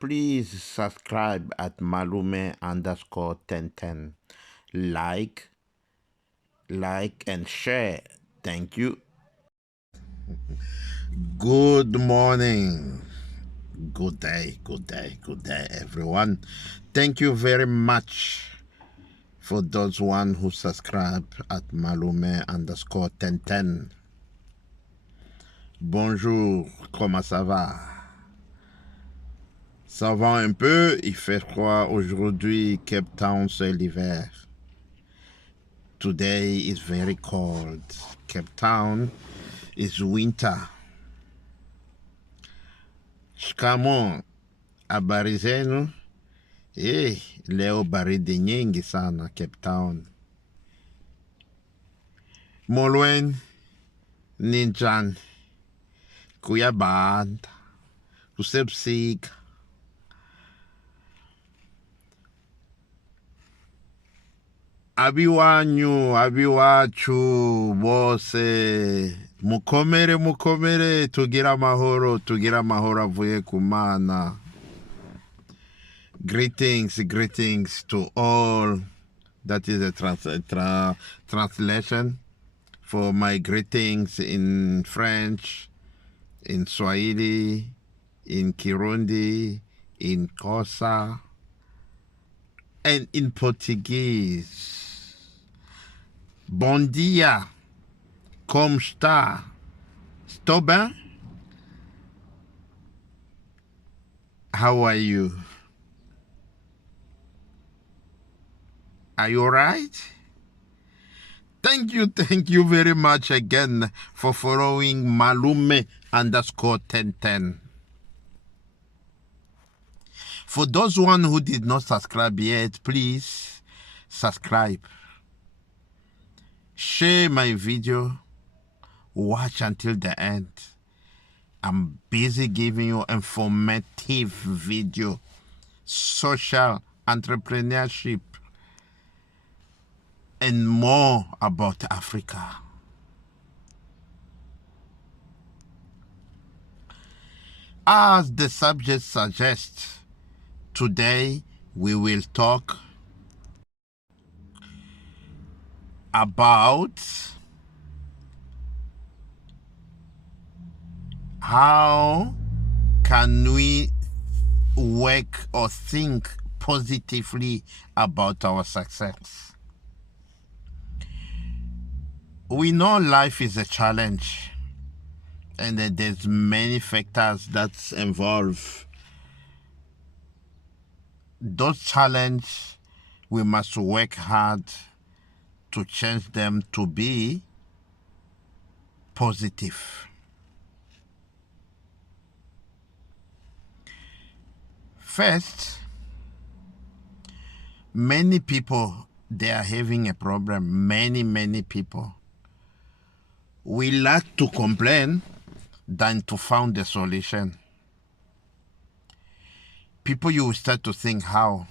Please subscribe at Malume_1010. Like and share. Thank you. Good morning. Good day, everyone. Thank you very much for those one who subscribe at Malume_1010. Bonjour, comment ça va? Ça va un peu, il fait froid aujourd'hui, Cape Town c'est l'hiver. Today is very cold. Cape Town is winter. Shikamoo, habari zenu? Leo baridi nyingi sana Cape Town. Molweni ninjani? Kuyabanda, kusebusika. Abiwanyu, abiwachu, bose mukomere, tugira amahoro avuye ku Mana. Greetings to all. That is a translation for my greetings in French, in Swahili, in Kirundi, in Xhosa, and in Portuguese. Bom dia, como está? Estou bem? How are you? Are you alright? Thank you very much again for following Malume_1010. For those one who did not subscribe yet, please subscribe. Share my video. Watch until the end. I'm busy giving you informative video, social entrepreneurship, and more about Africa. As the subject suggests, today we will talk about how can we work or think positively about our success. We know life is a challenge and that there's many factors that's involved. Those challenges, we must work hard to change them to be positive. First, many people, they are having a problem. Many people. We like to complain than to find a solution. People, you will start to think how.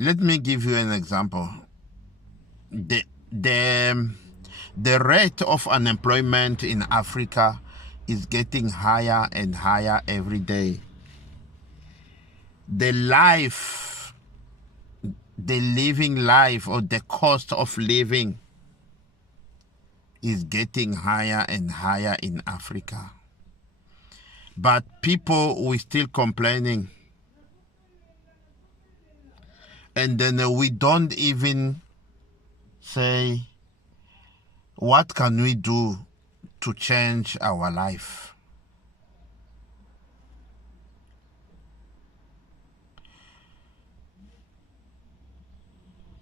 Let me give you an example. The rate of unemployment in Africa is getting higher and higher every day. The living life or the cost of living is getting higher and higher in Africa. But people, we still complaining. And then we don't even say, what can we do to change our life?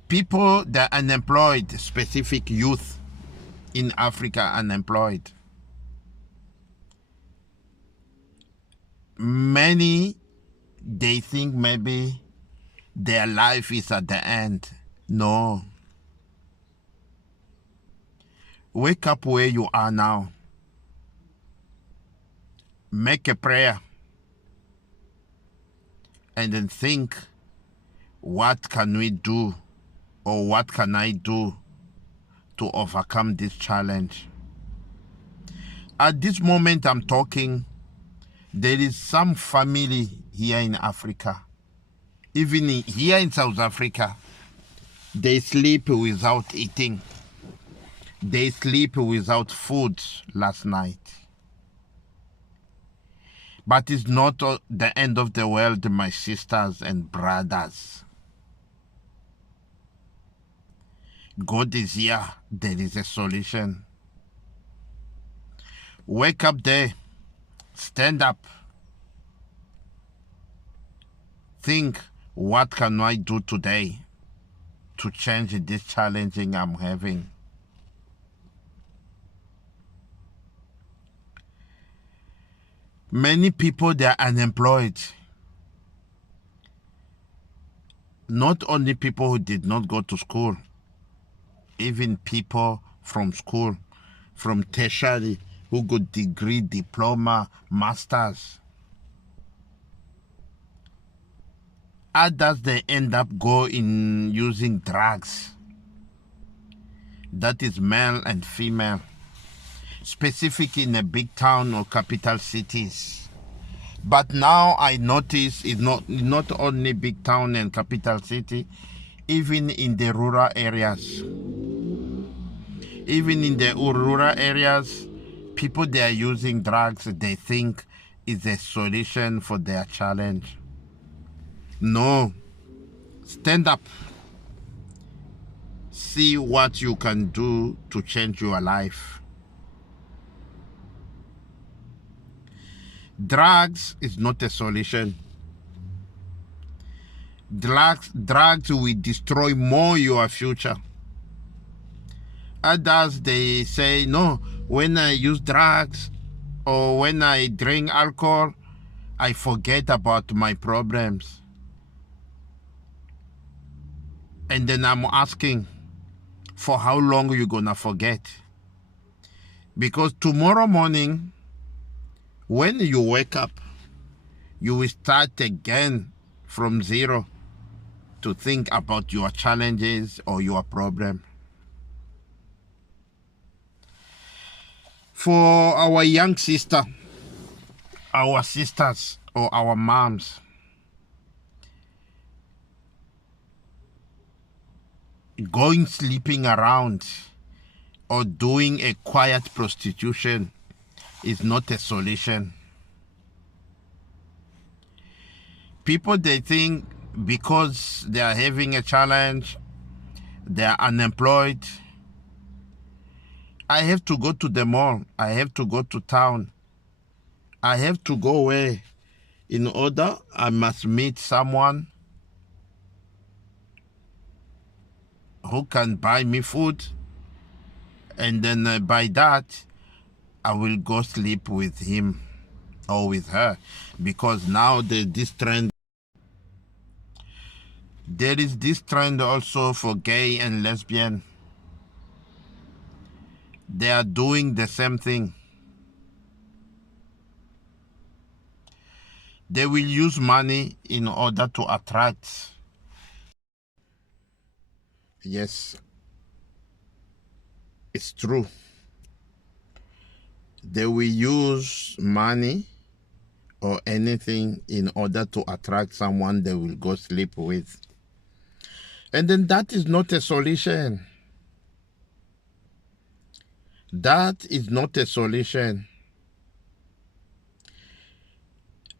People that are unemployed, specific youth in Africa unemployed. Many, they think maybe their life is at the end. No. Wake up where you are now. Make a prayer. And then think, what can we do, or what can I do to overcome this challenge? At this moment I'm talking, there is some family here in Africa, even here in South Africa, they sleep without eating. They sleep without food last night. But it's not the end of the world, my sisters and brothers. God is here. There is a solution. Wake up there. Stand up. Think, what can I do today to change this challenging I'm having? Many people, they are unemployed. Not only people who did not go to school, even people from school, from tertiary, who got degree, diploma, masters. Others, they end up going using drugs. That is male and female, specific in a big town or capital cities. But now I notice it's not only big town and capital city, even in the rural areas. Even in the rural areas, people, they are using drugs they think is a solution for their challenge. No. Stand up. See what you can do to change your life. Drugs is not a solution. Drugs will destroy more your future. Others, they say, no, when I use drugs or when I drink alcohol, I forget about my problems. And then I'm asking, for how long are you gonna forget? Because tomorrow morning, when you wake up, you will start again from zero to think about your challenges or your problem. For our young sister, our sisters, or our moms, going sleeping around or doing a quiet prostitution is not a solution. People, they think because they are having a challenge, they are unemployed, I have to go to the mall, I have to go to town, I have to go where in order I must meet someone who can buy me food, and then by that I will go sleep with him or with her, because now this trend, there is this trend also for gay and lesbian. They are doing the same thing. They will use money in order to attract. Yes, it's true. They will use money or anything in order to attract someone they will go sleep with. And then that is not a solution. That is not a solution.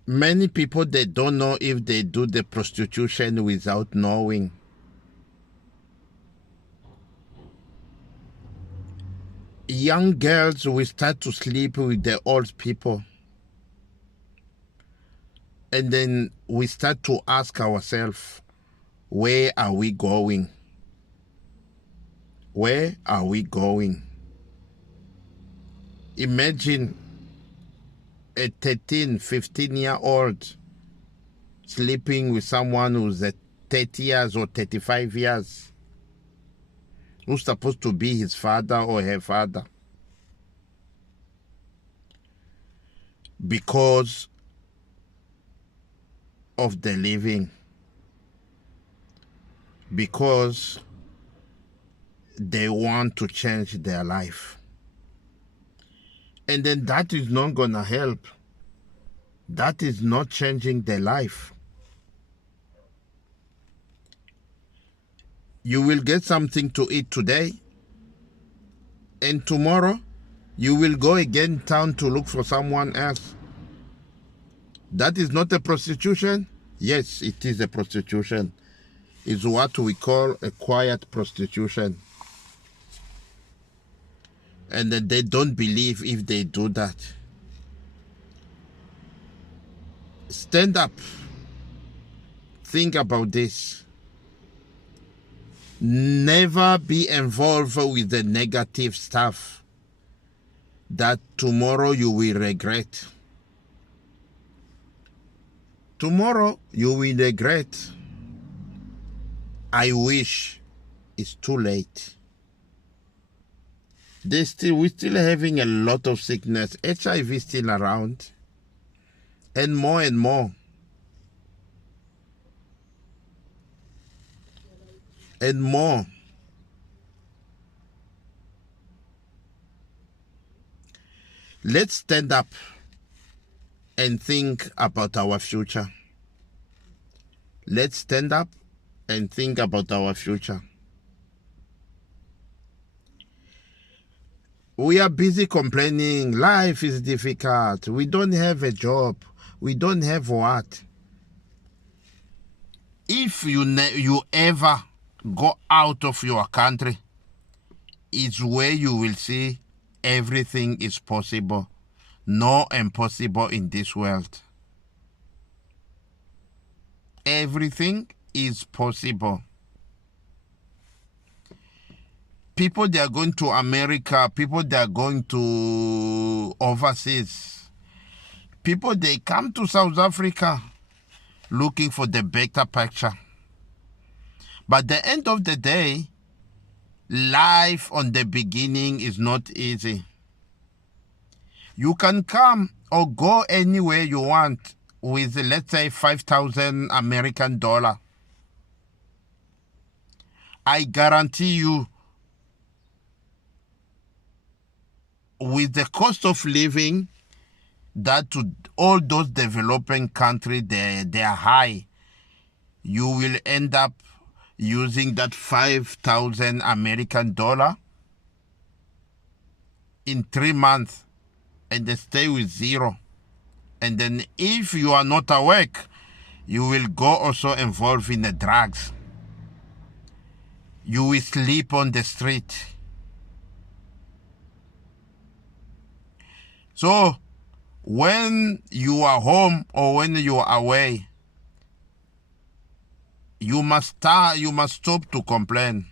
Many people, they don't know if they do the prostitution without knowing. Young girls will start to sleep with the old people. And then we start to ask ourselves, where are we going? Where are we going? Imagine a 13, 15-year-old sleeping with someone who's 30 years or 35 years, who's supposed to be his father or her father. Because of the living. Because they want to change their life. And then that is not going to help. That is not changing their life. You will get something to eat today, and tomorrow you will go again town to look for someone else. That is not a prostitution? Yes, it is a prostitution. It's what we call a quiet prostitution. And then they don't believe if they do that. Stand up. Think about this. Never be involved with the negative stuff that tomorrow you will regret. Tomorrow you will regret. I wish it's too late. We're still having a lot of sickness. HIV is still around. And more and more. And more. Let's stand up and think about our future. Let's stand up and think about our future. We are busy complaining, life is difficult, we don't have a job, we don't have what. If you ever go out of your country, it's where you will see everything is possible. No impossible in this world. Everything is possible. People, they are going to America. People, they are going to overseas. People, they come to South Africa looking for the better picture. But at the end of the day, life on the beginning is not easy. You can come or go anywhere you want with, let's say, 5,000 American dollar. I guarantee you, with the cost of living that to all those developing countries, they are high, you will end up using that 5,000 American dollar in 3 months and they stay with zero. And then if you are not awake, you will go also involved in the drugs. You will sleep on the street. So when you are home or when you are away, you must stop to complain.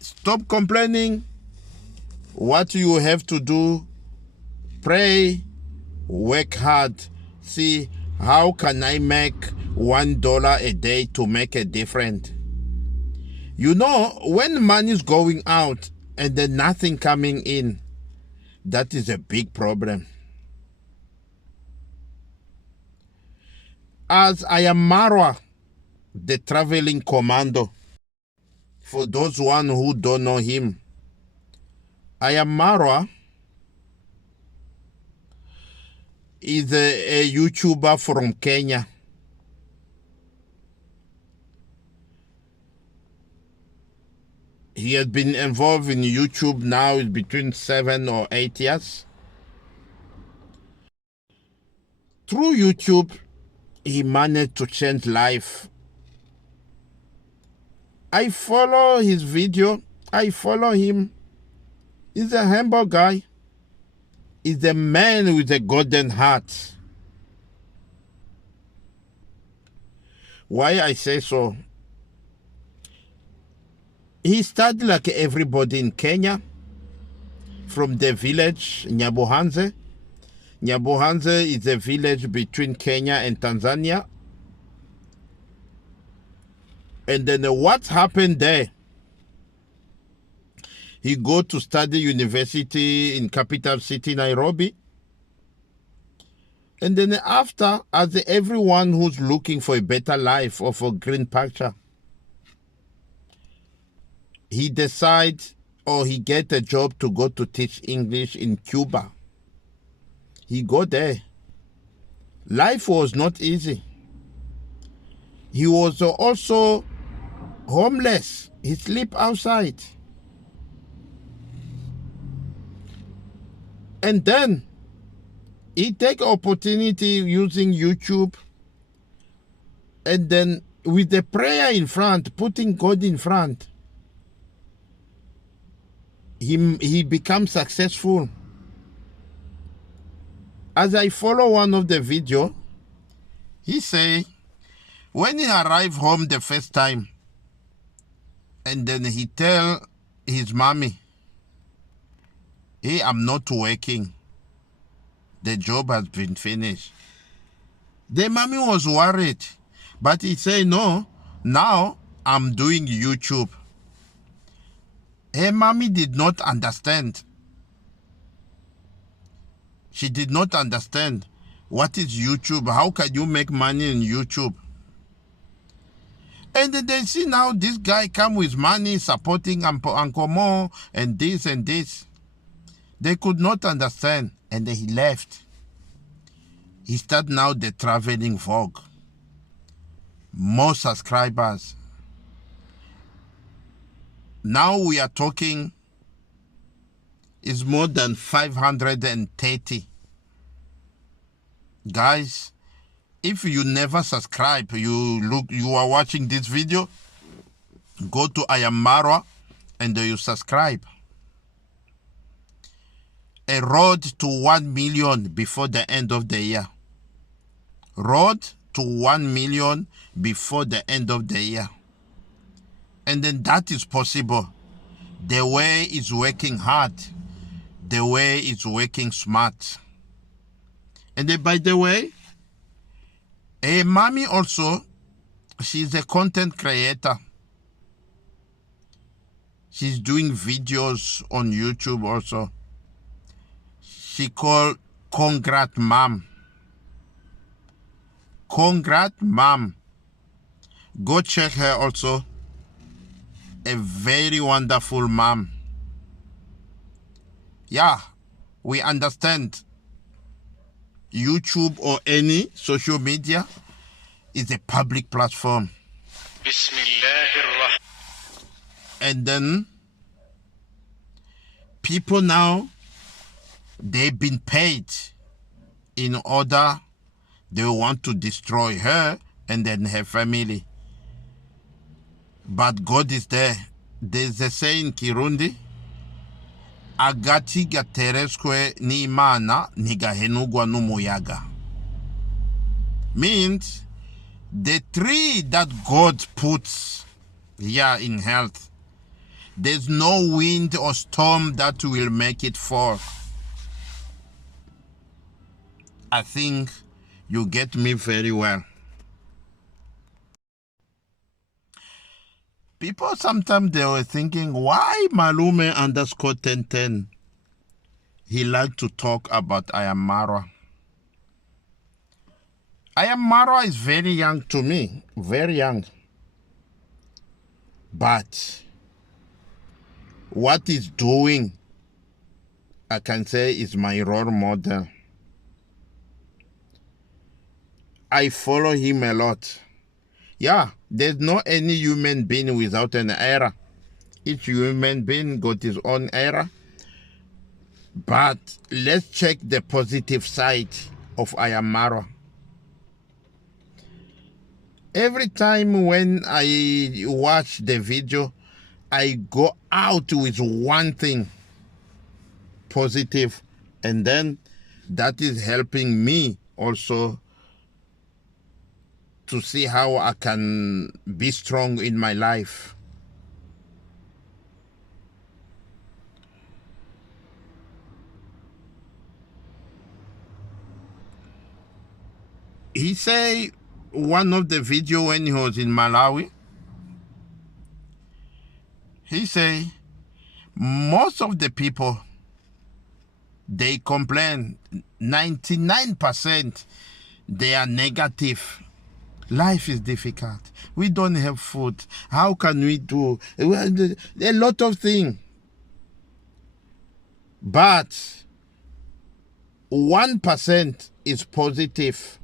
Stop complaining. What you have to do, pray, work hard. See, how can I make $1 a day to make a difference? You know, when money is going out and then nothing coming in, that is a big problem. As I am Marwa, the traveling commando, for those one who don't know him, I am Marwa is a YouTuber from Kenya. He has been involved in YouTube now is between 7 or 8 years. Through YouTube, he managed to change life. I follow his video. I follow him. He's a humble guy. He's a man with a golden heart. Why I say so? He started like everybody in Kenya, from the village Nyabohanze. Nyabohanze is a village between Kenya and Tanzania. And then what happened there? He go to study university in capital city Nairobi. And then after, as everyone who's looking for a better life or for green pasture, he decides, or he get a job to go to teach English in Cuba. He go there. Life was not easy. He was also homeless. He sleep outside. And then he take opportunity using YouTube, and then with the prayer in front, putting God in front, he becomes successful. As I follow one of the video, he say, when he arrived home the first time, and then he tell his mommy, hey, I'm not working. The job has been finished. The mommy was worried, but he said, no, now I'm doing YouTube. Her mommy did not understand. She did not understand what is YouTube. How can you make money in YouTube? And then they see now this guy come with money supporting Uncle Mo and this and this. They could not understand, and then he left. He started now the traveling vlog. More subscribers. Now we are talking, is more than 530. Guys, if you never subscribe, you are watching this video, go to I Am Marwa and you subscribe. A road to 1 million before the end of the year. Road to 1 million before the end of the year. And then that is possible. The way is working hard. The way is working smart. And then, by the way, a mommy also, she's a content creator. She's doing videos on YouTube also. She called Congrat Mom. Congrat Mom. Go check her also. A very wonderful mom. Yeah, we understand YouTube or any social media is a public platform. And then people now, they've been paid in order, they want to destroy her and then her family. But God is there. There's a saying Kirundi, agati gatereskwe ni imana nigahenugwa n'umuyaga. Means the tree that God puts here in health, there's no wind or storm that will make it fall. I think you get me very well. People sometimes they were thinking, why Malume _1010? He liked to talk about I Am Marwa. I Am Marwa is very young to me, very young. But what he's doing, I can say, is my role model. I follow him a lot. Yeah, there's no any human being without an error. Each human being got his own error. But let's check the positive side of I Am Marwa. Every time when I watch the video, I go out with one thing positive, and then that is helping me also to see how I can be strong in my life. He say one of the video when he was in Malawi, he say most of the people, they complain, 99% they are negative. Life is difficult. We don't have food. How can we do? A lot of things. But 1% is positive.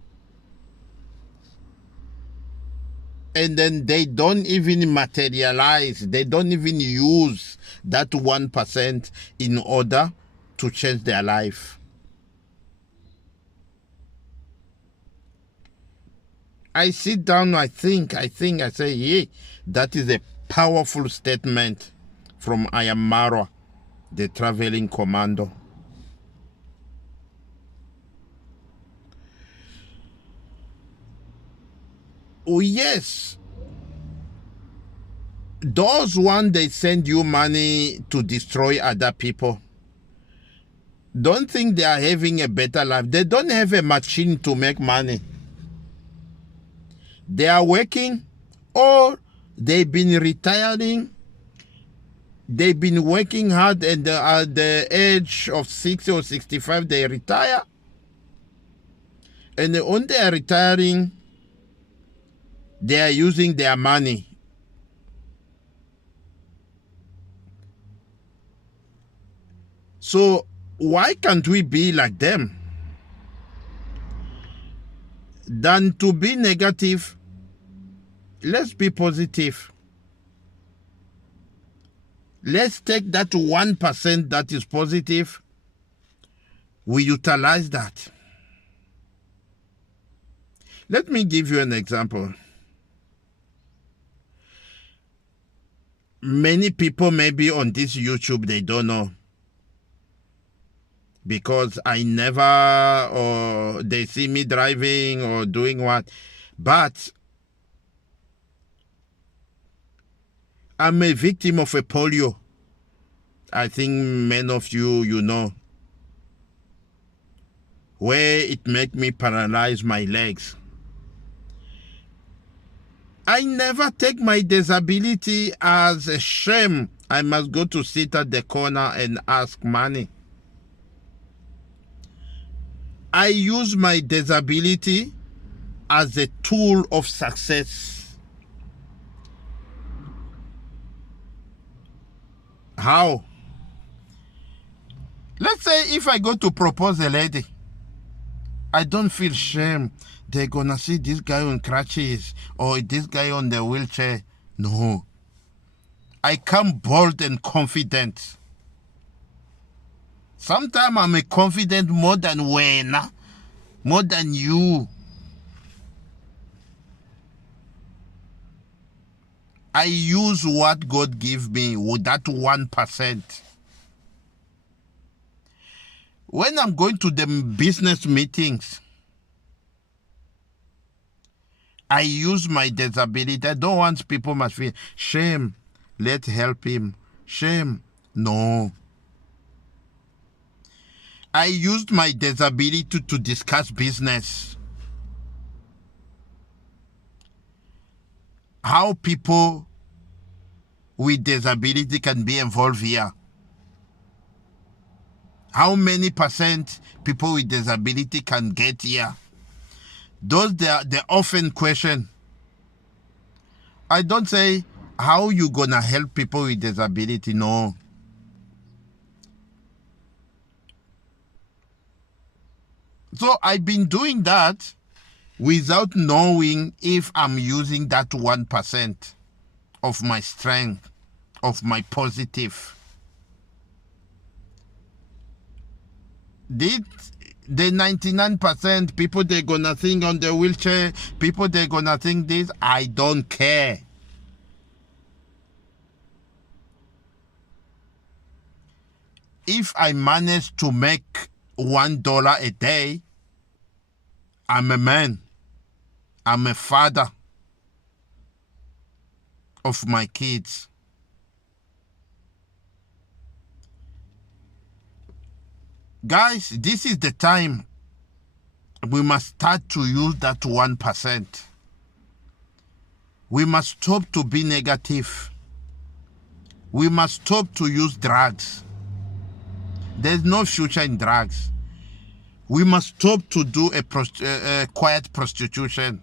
And then they don't even materialize. They don't even use that 1% in order to change their life. I sit down, I think, I say, yeah, that is a powerful statement from Ayamara, the traveling commando. Oh, yes. Those one, they send you money to destroy other people. Don't think they are having a better life. They don't have a machine to make money. They are working, or they've been retiring. They've been working hard, and at the age of 60 or 65, they retire. And when they are retiring, they are using their money. So why can't we be like them? Than to be negative, let's be positive. Let's take that 1% that is positive. We utilize that. Let me give you an example. Many people maybe on this YouTube, they don't know. Because I never, or they see me driving or doing what. But I'm a victim of a polio. I think many of you know. Where it make me paralyze my legs. I never take my disability as a shame. I must go to sit at the corner and ask money. I use my disability as a tool of success. How? Let's say if I go to propose a lady, I don't feel shame. They're gonna see this guy on crutches or this guy on the wheelchair. No. I come bold and confident. Sometimes I'm a confident more than Wena, more than you. I use what God give me with that 1%. When I'm going to the business meetings, I use my disability. I don't want people must feel shame. Let's help him. Shame. No. I used my disability to discuss business. How people with disability can be involved here. How many percent people with disability can get here? Those they often question. I don't say how you gonna help people with disability. No. So I've been doing that without knowing if I'm using that 1% of my strength, of my positive. The 99% people, they're gonna think on the wheelchair, people, they're gonna think this. I don't care. If I manage to make $1 a day, I'm a man. I'm a father of my kids. Guys, this is the time we must start to use that 1%. We must stop to be negative. We must stop to use drugs. There's no future in drugs. We must stop to do a quiet prostitution.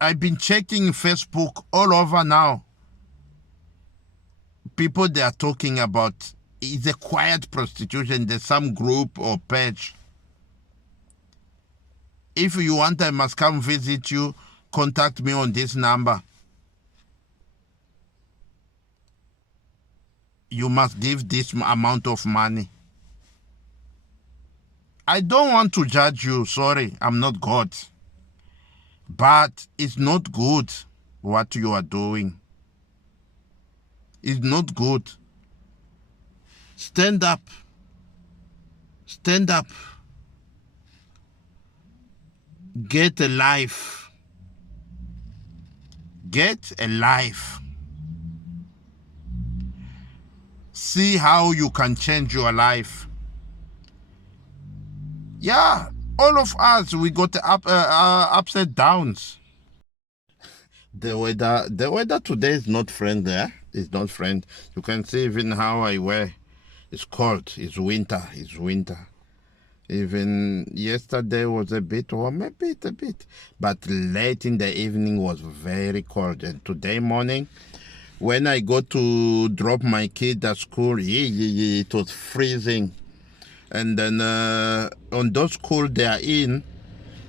I've been checking Facebook all over now. people they are talking about is a quiet prostitution. There's some group or page. If you want, I must come visit you. Contact me on this number. You must give this amount of money. I don't want to judge you. Sorry, I'm not God. But it's not good what you are doing. It's not good. Stand up. Stand up. Get a life. Get a life. See how you can change your life. Yeah, all of us, we got ups and downs. The weather today is not friendly. It's not friendly. You can see even how I wear. It's cold. It's winter. It's winter. Even yesterday was a bit warm, a bit. But late in the evening was very cold. And today morning, when I go to drop my kid at school, it was freezing. And then on those schools they are in,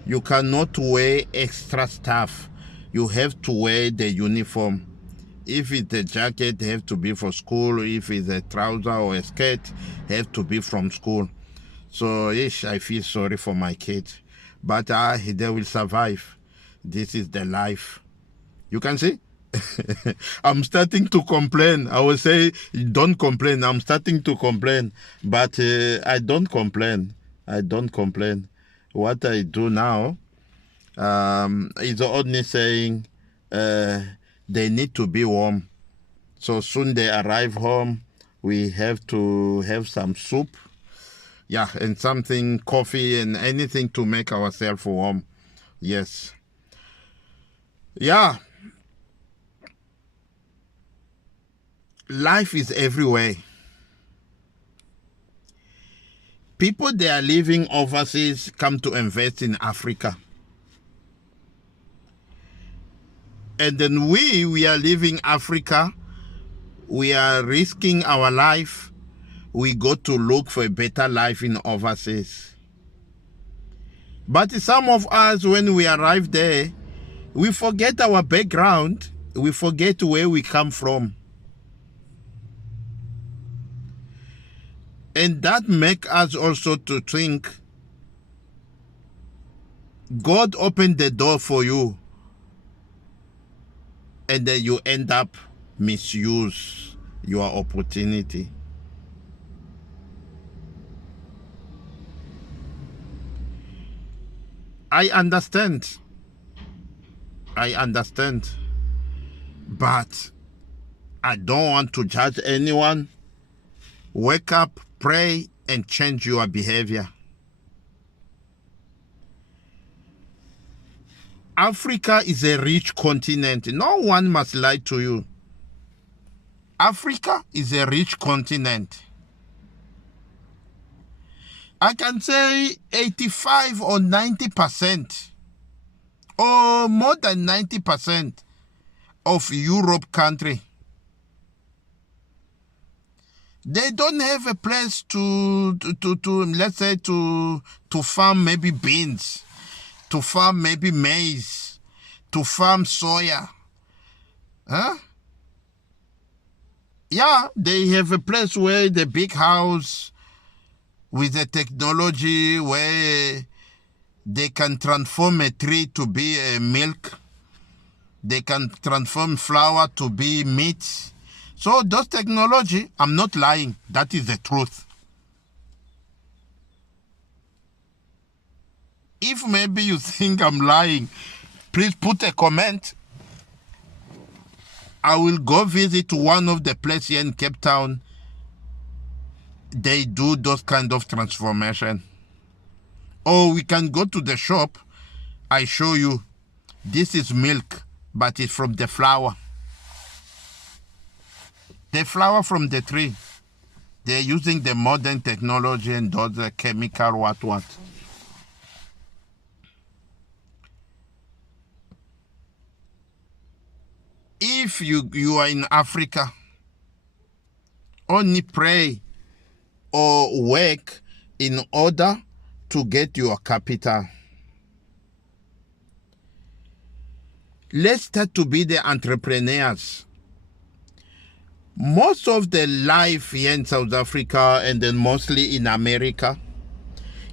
you cannot wear extra stuff. You have to wear the uniform. If it's a jacket, it have to be for school. If it's a trouser or a skirt, it have to be from school. So I feel sorry for my kids. But they will survive. This is the life. You can see? I'm starting to complain. I will say, don't complain. I'm starting to complain. But I don't complain. I don't complain. What I do now is only saying they need to be warm. So soon they arrive home, we have to have some soup. Yeah, and something, coffee and anything to make ourselves warm. Yes. Yeah. Life is everywhere. People they are living overseas come to invest in Africa. And then we are living Africa. We are risking our life. We go to look for a better life in overseas. But some of us, when we arrive there, we forget our background. We forget where we come from. And that makes us also to think God opened the door for you, and then you end up misuse your opportunity. I understand. But I don't want to judge anyone. Wake up, pray, and change your behavior. Africa is a rich continent. No one must lie to you. Africa is a rich continent. I can say 85 or 90% or more than 90% of Europe country, they don't have a place to let's say to farm maybe beans, to farm maybe maize, to farm soya. Huh? Yeah, they have a place where the big house with the technology where they can transform a tree to be a milk. They can transform flour to be meat. So those technology, I'm not lying. That is the truth. If maybe you think I'm lying, please put a comment. I will go visit one of the places here in Cape Town. They do those kind of transformation. Or we can go to the shop. I show you. This is milk, but it's from the flower. The flower from the tree. They're using the modern technology and those chemical what. If you are in Africa, only pray or work in order to get your capital. Let's start to be the entrepreneurs. Most of the life here in South Africa and then mostly in America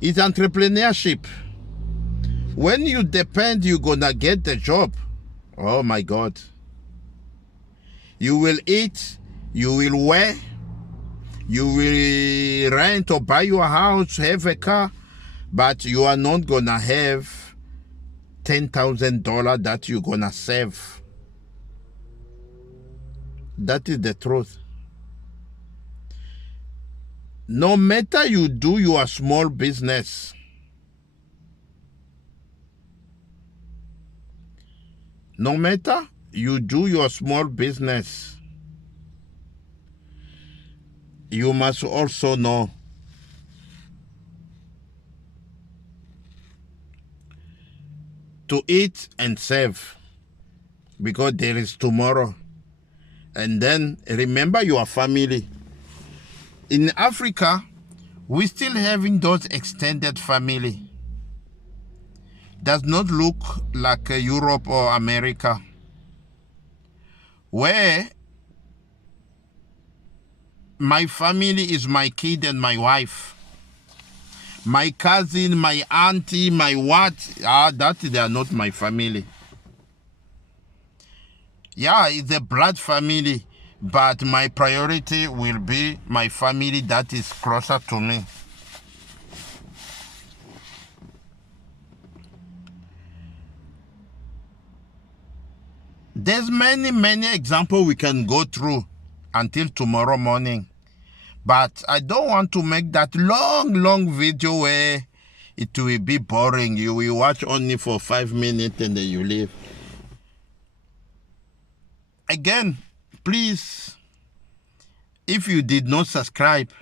is entrepreneurship. When you depend, you're gonna get the job. Oh my God. You will eat, you will wear, you will rent or buy your house, have a car, but you are not gonna have $10,000 that you're gonna save. That is the truth. No matter you do your small business, no matter you do your small business, you must also know to eat and save, because there is tomorrow. And then remember your family. In Africa, we still having those extended family. Does not look like Europe or America, where my family is my kid and my wife. My cousin, my auntie, my what, that they are not my family. Yeah, it's a blood family, but my priority will be my family that is closer to me. There's many examples we can go through until tomorrow morning. But I don't want to make that long video where it will be boring. You will watch only for 5 minutes and then you leave. Again, please, if you did not subscribe,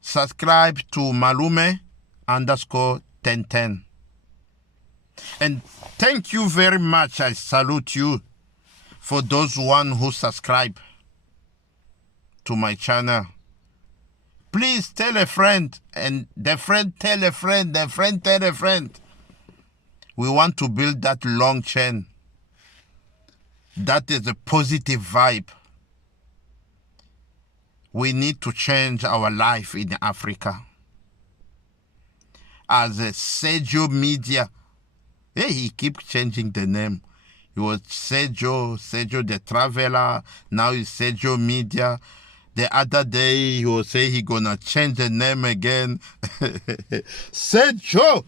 subscribe to Malume_1010. And thank you very much. I salute you for those one who subscribe to my channel. Please tell a friend, and the friend tell a friend, the friend tell a friend. We want to build that long chain. That is a positive vibe. We need to change our life in Africa. As a Sergio Media, hey, he keeps changing the name. He was Sergio the Traveler, now he's Sergio Media. The other day, he will say he gonna change the name again. Sergio!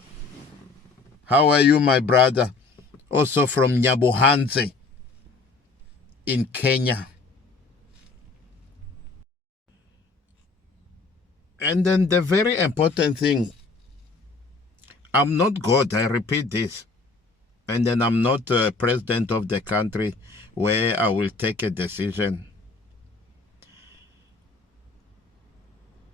How are you, my brother? Also from Nyabohanze in Kenya. And then the very important thing, I'm not God, I repeat this. And then I'm not president of the country where I will take a decision.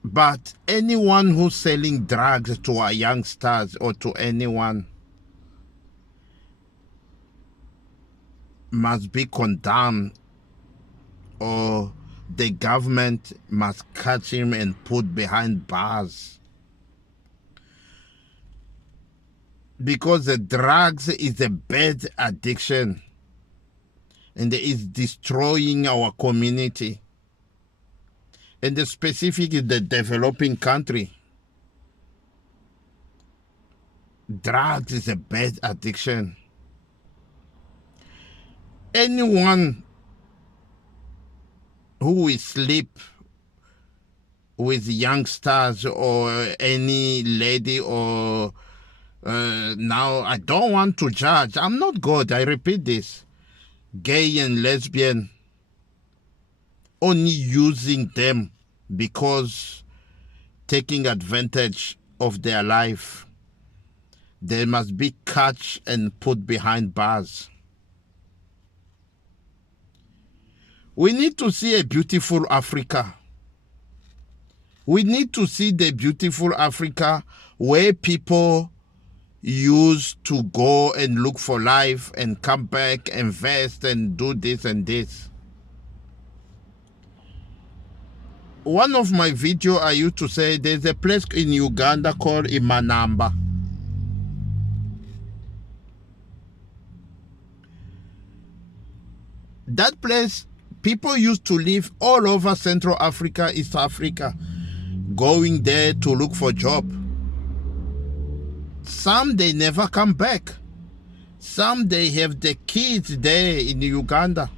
But anyone who's selling drugs to our youngsters or to anyone must be condemned, or the government must catch him and put behind bars. Because the drugs is a bad addiction and it is destroying our community. And the specific is the developing country. Drugs is a bad addiction. Anyone who will sleep with youngsters or any lady or now I don't want to judge. I'm not God. I repeat this. Gay and lesbian, only using them because taking advantage of their life. They must be catched and put behind bars. We need to see a beautiful Africa. We need to see the beautiful Africa where people used to go and look for life and come back, invest and do this and this. one of my video I used to say there's a place in Uganda called Imanamba. That place, people used to live all over Central Africa, East Africa, going there to look for job. Some, they never come back. Some, they have the kids there in Uganda.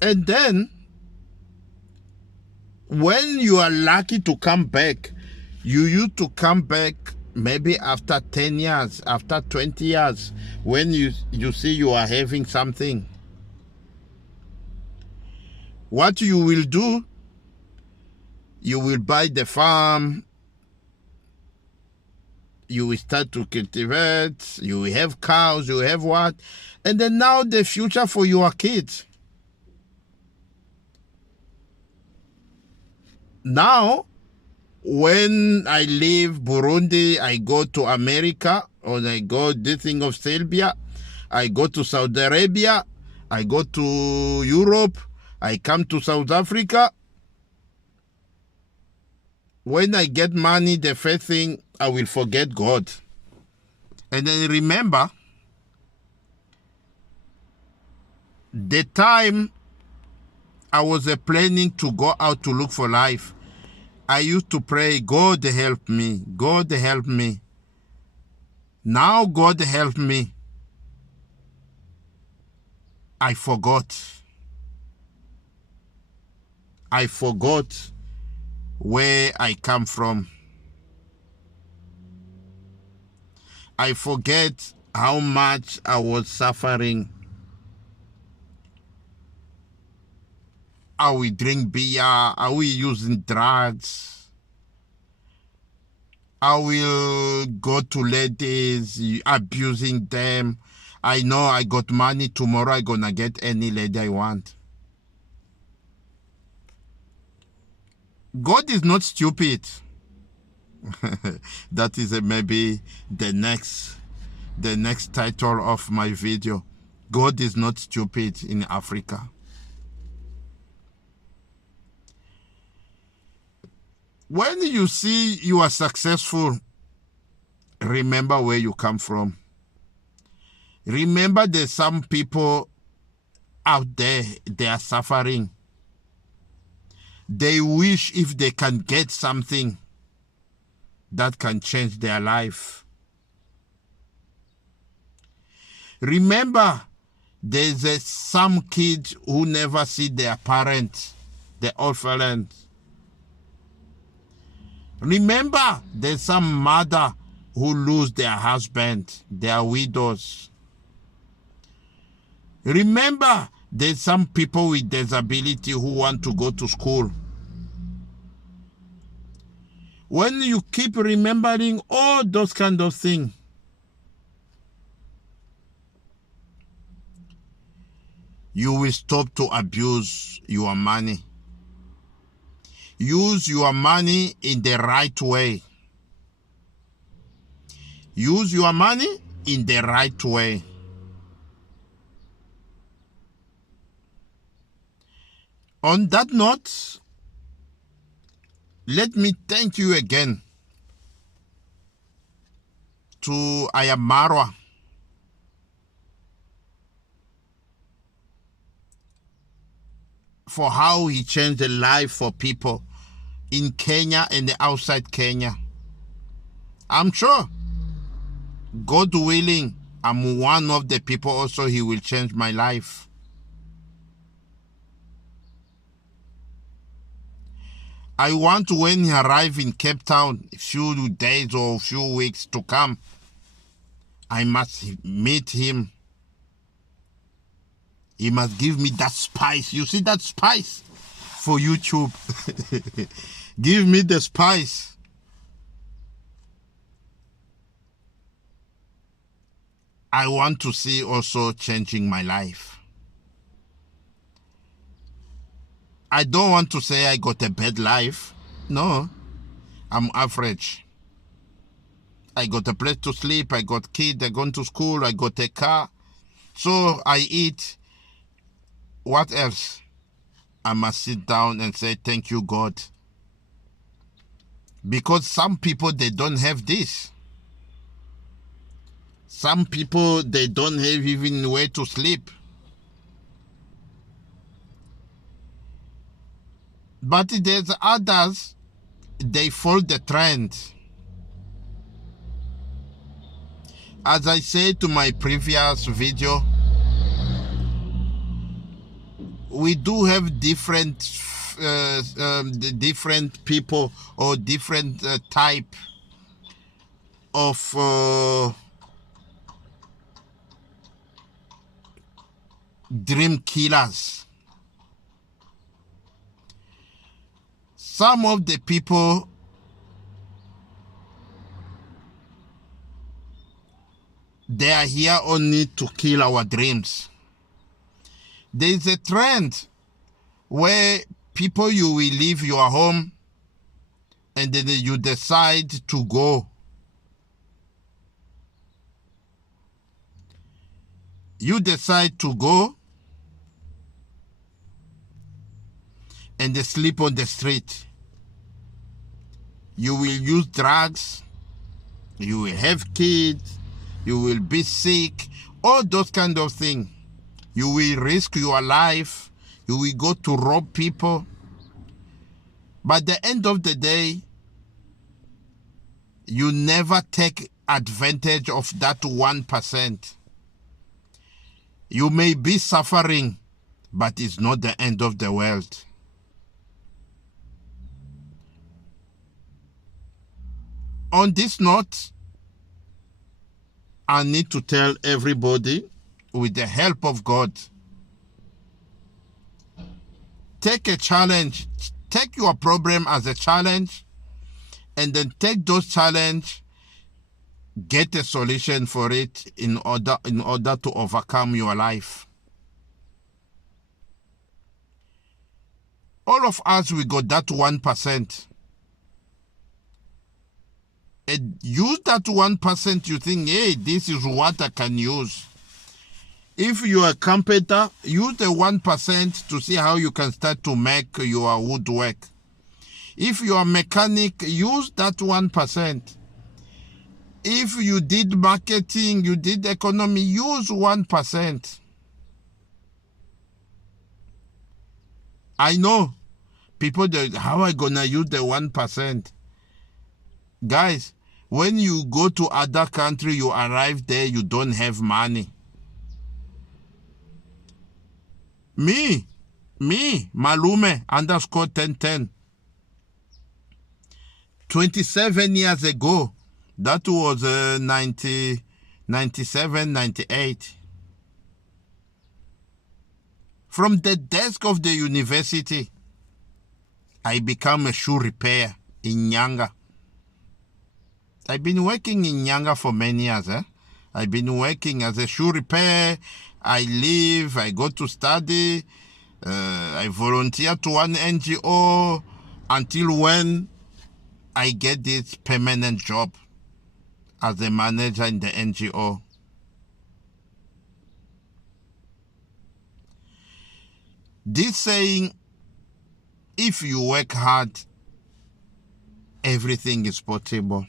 And then, when you are lucky to come back, you used to come back maybe after 10 years, after 20 years, when you see you are having something. What you will do, you will buy the farm, you will start to cultivate, you will have cows, you will have what, and then now the future for your kids. Now, when I leave Burundi, I go to America, or I go this thing of Serbia, I go to Saudi Arabia, I go to Europe, I come to South Africa. When I get money, the first thing, I will forget God. And then remember, the time I was planning to go out to look for life, I used to pray, God help me, God help me. Now God help me. I forgot. I forgot where I come from. I forget how much I was suffering. Are we drink beer? Are we using drugs? I will go to ladies, abusing them. I know I got money, tomorrow I'm gonna get any lady I want. God is not stupid. That is maybe the next title of my video. God is not stupid in Africa. When you see you are successful, remember where you come from. Remember there's some people out there, they are suffering. They wish if they can get something that can change their life. Remember, there's some kids who never see their parents, the orphans. Remember, there's some mother who lose their husband, they are widows. Remember, there's some people with disability who want to go to school. When you keep remembering all those kind of things, you will stop to abuse your money. Use your money in the right way. Use your money in the right way. On that note, let me thank you again to Ayamarwa for how he changed the life for people in Kenya and outside Kenya. I'm sure, God willing, I'm one of the people also he will change my life. I want when he arrive in Cape Town, a few days or a few weeks to come, I must meet him. He must give me that spice. You see that spice for YouTube? Give me the spice. I want to see also changing my life. I don't want to say I got a bad life. No, I'm average. I got a place to sleep, I got kids, I go to school, I got a car. So I eat. What else? I must sit down and say, thank you, God. Because some people, they don't have this. Some people, they don't have even where to sleep. But there's others, they follow the trend. As I said to my previous video, we do have different people or different type of dream killers. Some of the people, they are here only to kill our dreams. There is a trend where people, you will leave your home and then you decide to go. You decide to go and they sleep on the street. You will use drugs, you will have kids, you will be sick, all those kind of things. You will risk your life, you will go to rob people. But at the end of the day, you never take advantage of that 1%. You may be suffering, but it's not the end of the world. On this note, I need to tell everybody, with the help of God, take a challenge, take your problem as a challenge, and then take those challenges, get a solution for it in order to overcome your life. All of us, we got that 1%. And use that 1%, you think, hey, this is what I can use. If you are a carpenter, use the 1% to see how you can start to make your woodwork. If you are a mechanic, use that 1%. If you did marketing, you did economy, use 1%. I know people, how am I gonna use the 1%? Guys, when you go to other country, you arrive there, you don't have money. Me, Malume _1010. 27 years ago, that was 97, 98. From the desk of the university, I became a shoe repair in Nyanga. I've been working in Nyanga for many years. I've been working as a shoe repair. I live, I go to study, I volunteer to one NGO until when I get this permanent job as a manager in the NGO. This saying, if you work hard, everything is possible.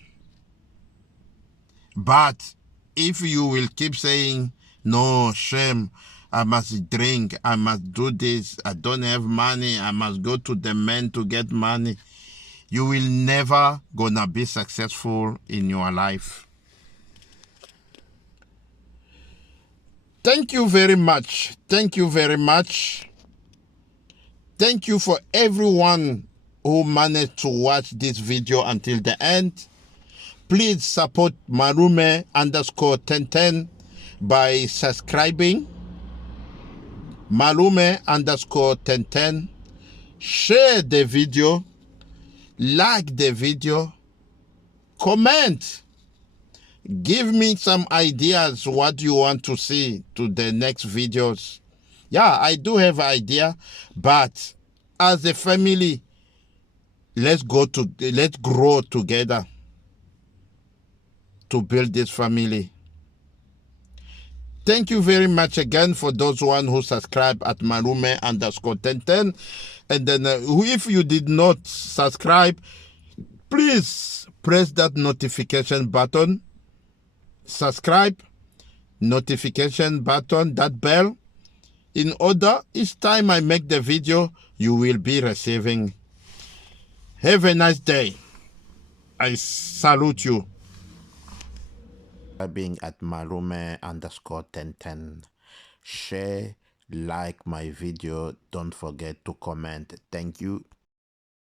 But if you will keep saying, no, shame, I must drink, I must do this, I don't have money, I must go to the men to get money, you will never gonna be successful in your life. Thank you very much. Thank you very much. Thank you for everyone who managed to watch this video until the end. Please support Malume _1010 by subscribing. Malume _1010. Share the video. Like the video. Comment. Give me some ideas what you want to see to the next videos. Yeah, I do have an idea, but as a family, let's grow together to build this family. Thank you very much again for those one who subscribe at Malume_1010. And then if you did not subscribe, please press that notification button. Subscribe, notification button, that bell. In order, each time I make the video, you will be receiving. Have a nice day. I salute you. Being at Malume_1010. Share, like my video. Don't forget to comment. Thank you.